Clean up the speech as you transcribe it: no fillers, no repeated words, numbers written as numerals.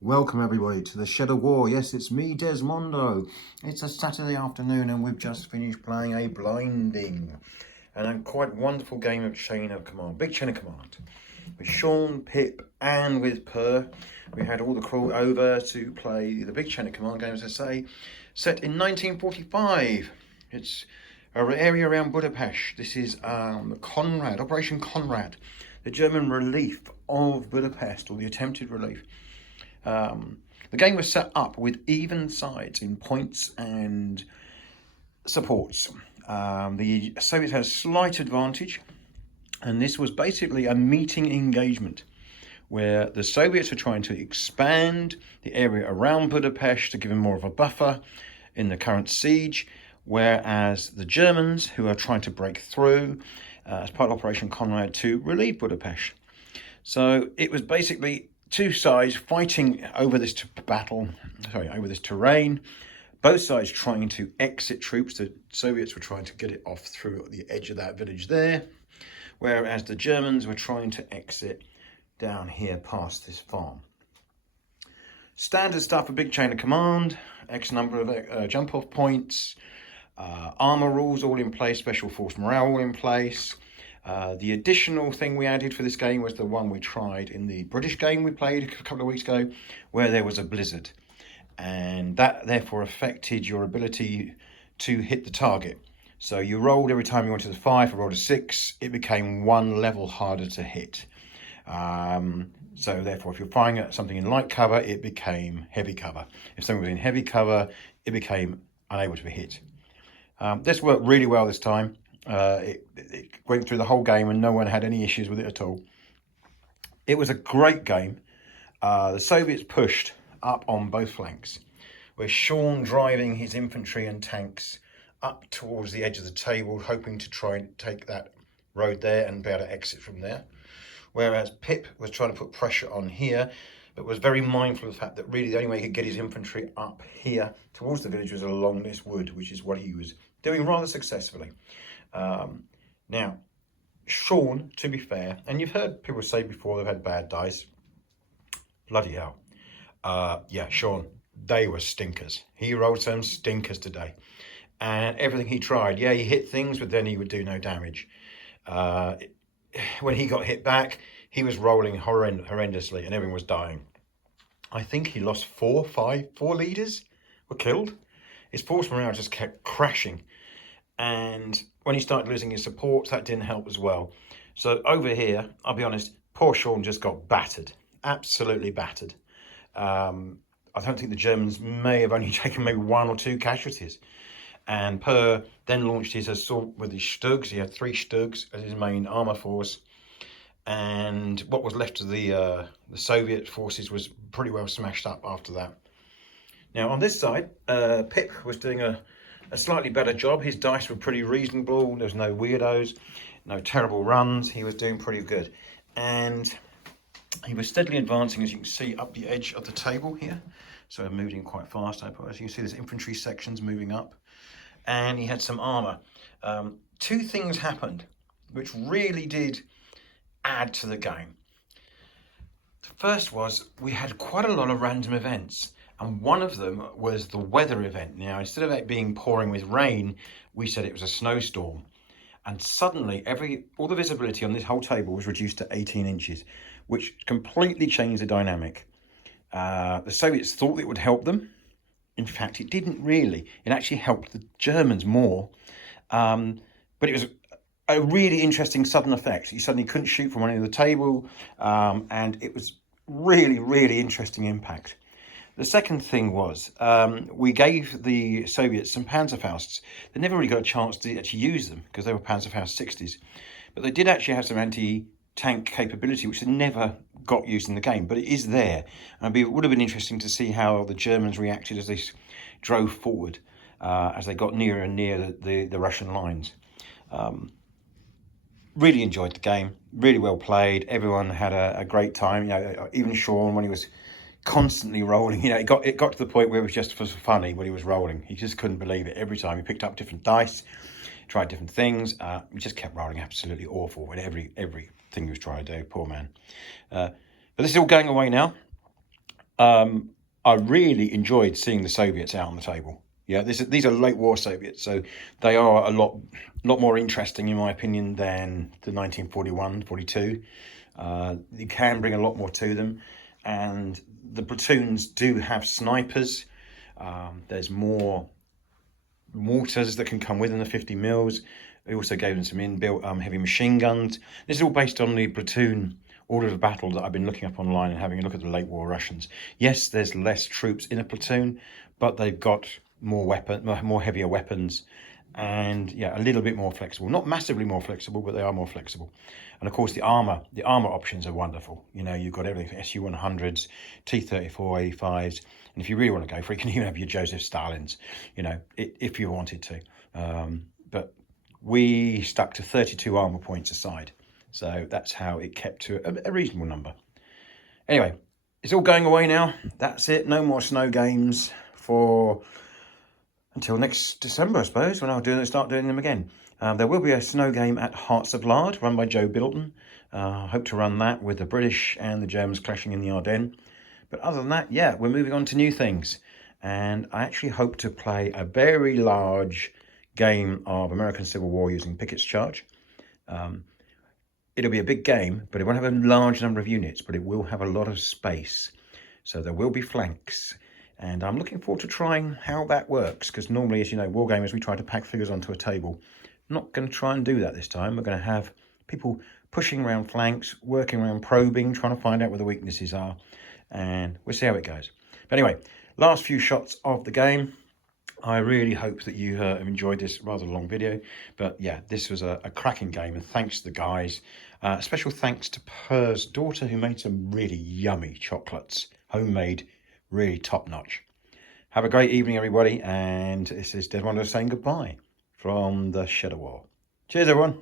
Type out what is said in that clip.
Welcome everybody to the Shed of War. Yes, it's me, Desmondo. It's a Saturday afternoon and we've just finished playing a blinding and a quite wonderful game of Chain of Command, Big Chain of Command. With Sean, Pip and with Per. We had all the crew over to play the Big Chain of Command game, as I say, set in 1945. It's an area around Budapest. This is KONRAD, Operation KONRAD, the German relief of Budapest, or the attempted relief. The game was set up with even sides in points and supports. The Soviets had a slight advantage, and this was basically a meeting engagement where the Soviets were trying to expand the area around Budapest to give them more of a buffer in the current siege, whereas the Germans, who are trying to break through as part of Operation KONRAD to relieve Budapest. So it was basically two sides fighting over this terrain, both sides trying to exit troops. The Soviets were trying to get it off through the edge of that village there, whereas the Germans were trying to exit down here past this farm. Standard stuff for Big Chain of Command, X number of jump off points, armor rules all in place, special force morale all in place. The additional thing we added for this game was the one we tried in the British game we played a couple of weeks ago, where there was a blizzard, and that therefore affected your ability to hit the target. So you rolled every time you wanted a 5, or rolled a 6, it became one level harder to hit. So therefore, if you're firing at something in light cover, it became heavy cover. If something was in heavy cover, it became unable to be hit. This worked really well this time. It went through the whole game and no one had any issues with it at all. It was a great game. The Soviets pushed up on both flanks, with Sean driving his infantry and tanks up towards the edge of the table, hoping to try and take that road there and be able to exit from there. Whereas Pip was trying to put pressure on here, but was very mindful of the fact that really the only way he could get his infantry up here towards the village was along this wood, which is what he was doing rather successfully. Now, Sean, to be fair, and you've heard people say before they've had bad dice. Bloody hell. Yeah, Sean, they were stinkers. He rolled some stinkers today. And everything he tried, yeah, he hit things, but then he would do no damage. When he got hit back, he was rolling horrendously and everyone was dying. I think he lost 4 leaders were killed. His force morale just kept crashing. And when he started losing his supports, that didn't help as well. So over here, I'll be honest, poor Sean just got battered, absolutely battered. I don't think the Germans may have only taken maybe 1 or 2 casualties. And Per then launched his assault with his Stugs. He had 3 Stugs as his main armor force. And what was left of the Soviet forces was pretty well smashed up after that. Now on this side, Pip was doing a slightly better job. His dice were pretty reasonable. There was no weirdos, no terrible runs. He was doing pretty good. And he was steadily advancing, as you can see, up the edge of the table here. So I'm moving quite fast. As you can see, there's infantry sections moving up. And he had some armor. 2 things happened which really did add to the game. The first was we had quite a lot of random events. And one of them was the weather event. Now, instead of it being pouring with rain, we said it was a snowstorm. And suddenly, all the visibility on this whole table was reduced to 18 inches, which completely changed the dynamic. The Soviets thought it would help them. In fact, it didn't really. It actually helped the Germans more. But it was a really interesting sudden effect. You suddenly couldn't shoot from any of the table. And it was really, really interesting impact. The second thing was we gave the Soviets some Panzerfausts. They never really got a chance to actually use them because they were Panzerfaust 60s. But they did actually have some anti-tank capability, which they never got used in the game. But it is there. And it would have been interesting to see how the Germans reacted as they drove forward, as they got nearer and nearer the Russian lines. Really enjoyed the game. Really well played. Everyone had a great time. You know, even Sean, when he was constantly rolling, you know, it got to the point where it was just for funny when he was rolling. He just couldn't believe it. Every time he picked up different dice, tried different things, he just kept rolling absolutely awful with everything he was trying to do. Poor man. But this is all going away now. I really enjoyed seeing the Soviets out on the table. Yeah, these are late war Soviets, so they are a lot more interesting, in my opinion, than the 1941, 42. You can bring a lot more to them, and the platoons do have snipers. There's more mortars that can come within the 50 mils. They also gave them some inbuilt heavy machine guns. This is all based on the platoon order of battle that I've been looking up online and having a look at the late war Russians. Yes, there's less troops in a platoon, but they've got more heavier weapons, and yeah, a little bit more flexible. Not massively more flexible, but they are more flexible. And of course, the armor options are wonderful. You know, you've got everything from Su-100s, T-34, 85s, and if you really want to go for it, you can even have your Joseph Stalins, you know, if you wanted to. But we stuck to 32 armor points aside. So that's how it kept to a reasonable number. Anyway, it's all going away now. That's it. No more snow games for until next December, I suppose, when I'll start doing them again. There will be a snow game at Hearts of Lard, run by Joe Biddleton. I hope to run that with the British and the Germans clashing in the Ardennes. But other than that, yeah, we're moving on to new things. And I actually hope to play a very large game of American Civil War using Pickett's Charge. It'll be a big game, but it won't have a large number of units, but it will have a lot of space. So there will be flanks. And I'm looking forward to trying how that works, because normally, as you know, Wargamers, we try to pack figures onto a table. I'm not going to try and do that this time. We're going to have people pushing around flanks, working around probing, trying to find out where the weaknesses are, and we'll see how it goes. But anyway, last few shots of the game. I really hope that you have enjoyed this rather long video, but yeah, this was a cracking game, and thanks to the guys. Special thanks to Per's daughter, who made some really yummy chocolates, homemade, really top notch. Have a great evening, everybody, and this is Dead Wanderer saying goodbye from the Shadow War. Cheers, everyone.